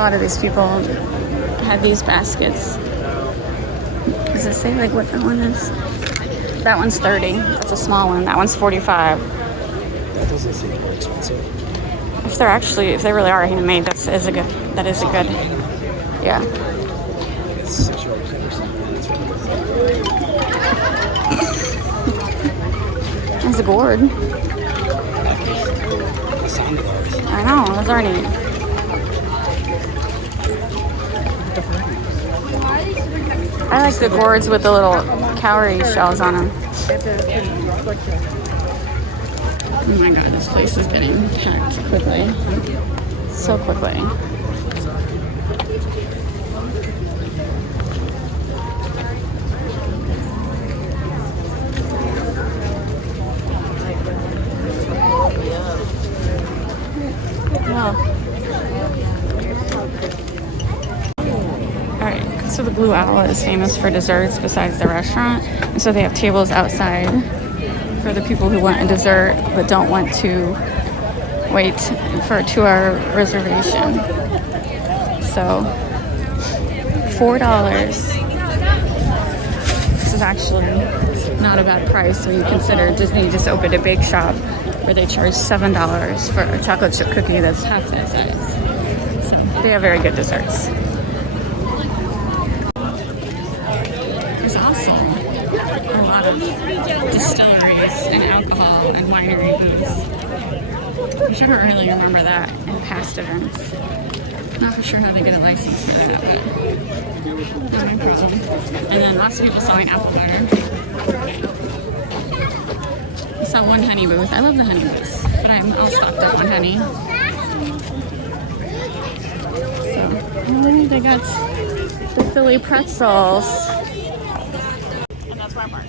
lot of these people had these baskets. Does it say like what that one is? That one's 30. That's a small one. That one's 45. That doesn't seem very expensive. If they really are handmade, that is a good, yeah. There's a gourd. I know, those are neat. I like the gourds with the little cowrie shells on them. Oh my god, this place is getting packed quickly. So quickly. Alright, so the Blue Owl is famous for desserts besides the restaurant. And so they have tables outside for the people who want a dessert but don't want to wait for a 2-hour reservation. So, $4. This is actually not a bad price when you consider Disney just opened a bake shop where they charge $7 for a chocolate chip cookie that's half that size. So they have very good desserts. There's also a lot of distilleries and alcohol and winery booths. I should really remember that in past events. Not for sure how they get a license for that, but not my problem. And then lots of people selling apple butter. I saw one honey booth. I love the honey booths, but I'm all stocked up on honey. So, they got the Philly pretzels. And that's where I parked.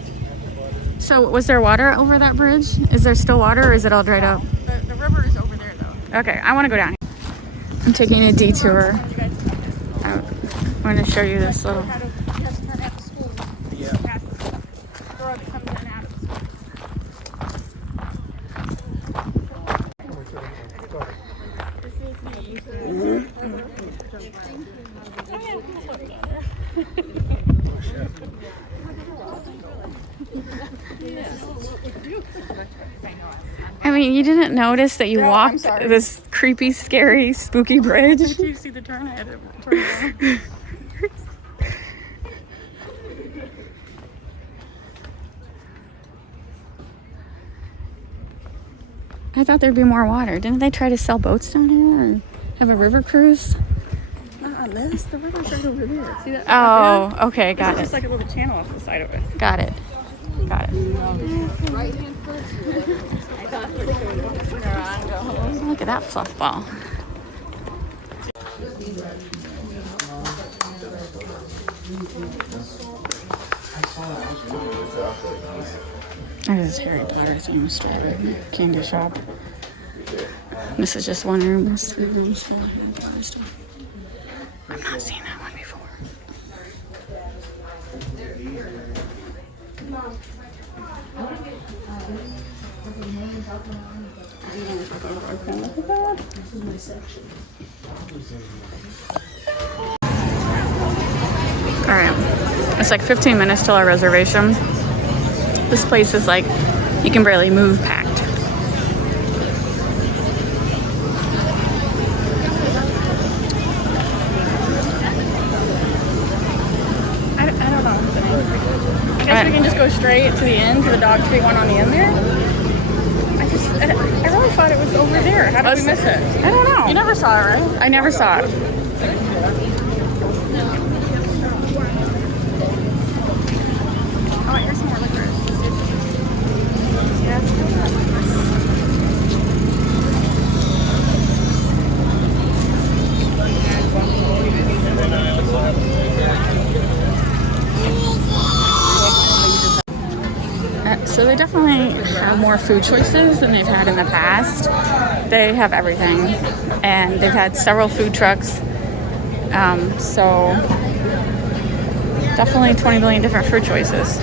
So, was there water over that bridge? Is there still water, or is it all dried up? The river is over there, though. Okay, I want to go down here. I'm taking a detour. I'm going to show you this little... I mean, you didn't notice that you walked this creepy, scary, spooky bridge? Did you see the turn? I had to turn around. I thought there'd be more water. Didn't they try to sell boats down here or have a river cruise? Not on this. The river's right over there. See that? Oh, okay, got it. It's like a little channel off the side of it. Got it. Got it. Right hand first. I thought we could turn around and go home. Look at that fluff ball. There's this Harry Potter theme store, candy shop. This is just one room. There's 3 rooms full of Harry Potter stuff. I've not seen that one before. This is my section. Alright, it's like 15 minutes till our reservation. This place is like, you can barely move packed. I don't know. I guess we can just go straight to the end, to the dog treat one on the end there. I really thought it was over there. How did we miss it? I don't know. You never saw it, right? I never saw it. Oh, here's some more liquor. So they definitely have more food choices than they've had in the past. They have everything, and they've had several food trucks. So definitely 20 million different food choices.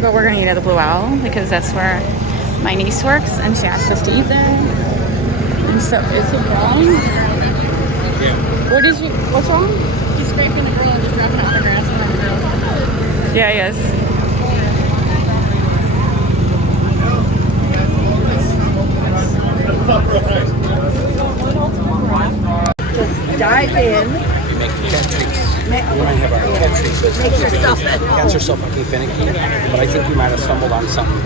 But we're gonna eat at the Blue Owl because that's where my niece works, and she asked us to eat there. And so, is it wrong? Yeah. What is you? What's wrong? He's scraping the grill and just dropping out the grass on the grill. Yeah, he is. Just dive in. We make cat treats. We might have our cat treats. Make yourself at Cats are so fucking finicky, but I think we might have stumbled on something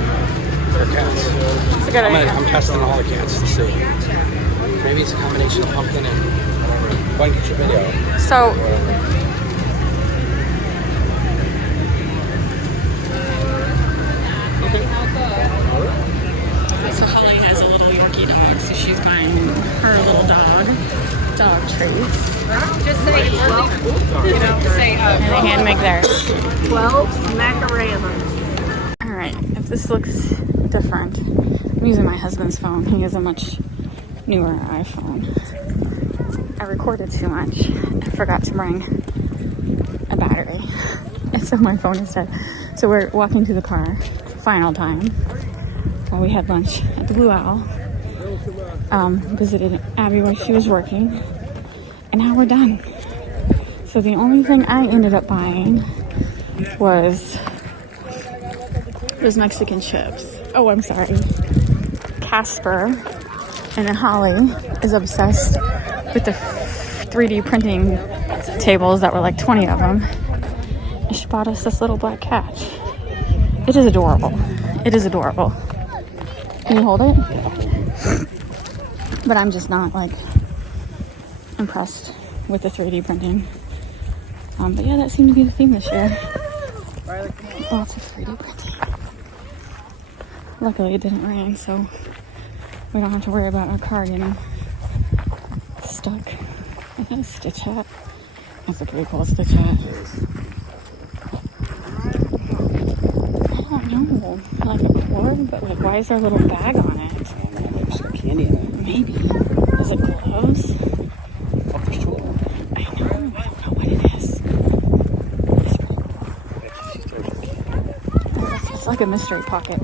for cats. It's a good idea. I'm testing all the cats to see. Maybe it's a combination of pumpkin and whatever. Why don't you get your video? So, so Holly has a little Yorkie dog, so she's buying her little dog treats. Just say 12. You know, say And they hand make theirs. 12 macaroons. Alright, if this looks different, I'm using my husband's phone. He has a much newer iPhone. I recorded too much. I forgot to bring a battery. And so my phone is dead. So we're walking to the car, final time. While we had lunch at the Blue Owl. Visited Abby while she was working. And now we're done. So the only thing I ended up buying was those Mexican chips. Oh, I'm sorry. Casper and Holly is obsessed with the 3D printing tables that were like 20 of them. And she bought us this little black cat. It is adorable. It is adorable. Can you hold it? But I'm just not like impressed with the 3D printing. But yeah, that seemed to be the theme this year. Lots of 3D printing. Luckily it didn't rain, so we don't have to worry about our car getting stuck. Is that a Stitch hat? That's a pretty cool Stitch hat. I don't know. Like a cord, but like, why is there a little bag on it? There's some candy in it. Maybe. Is it gloves? Oh, there's two of them. I know. I don't know what it is. It's like a mystery pocket.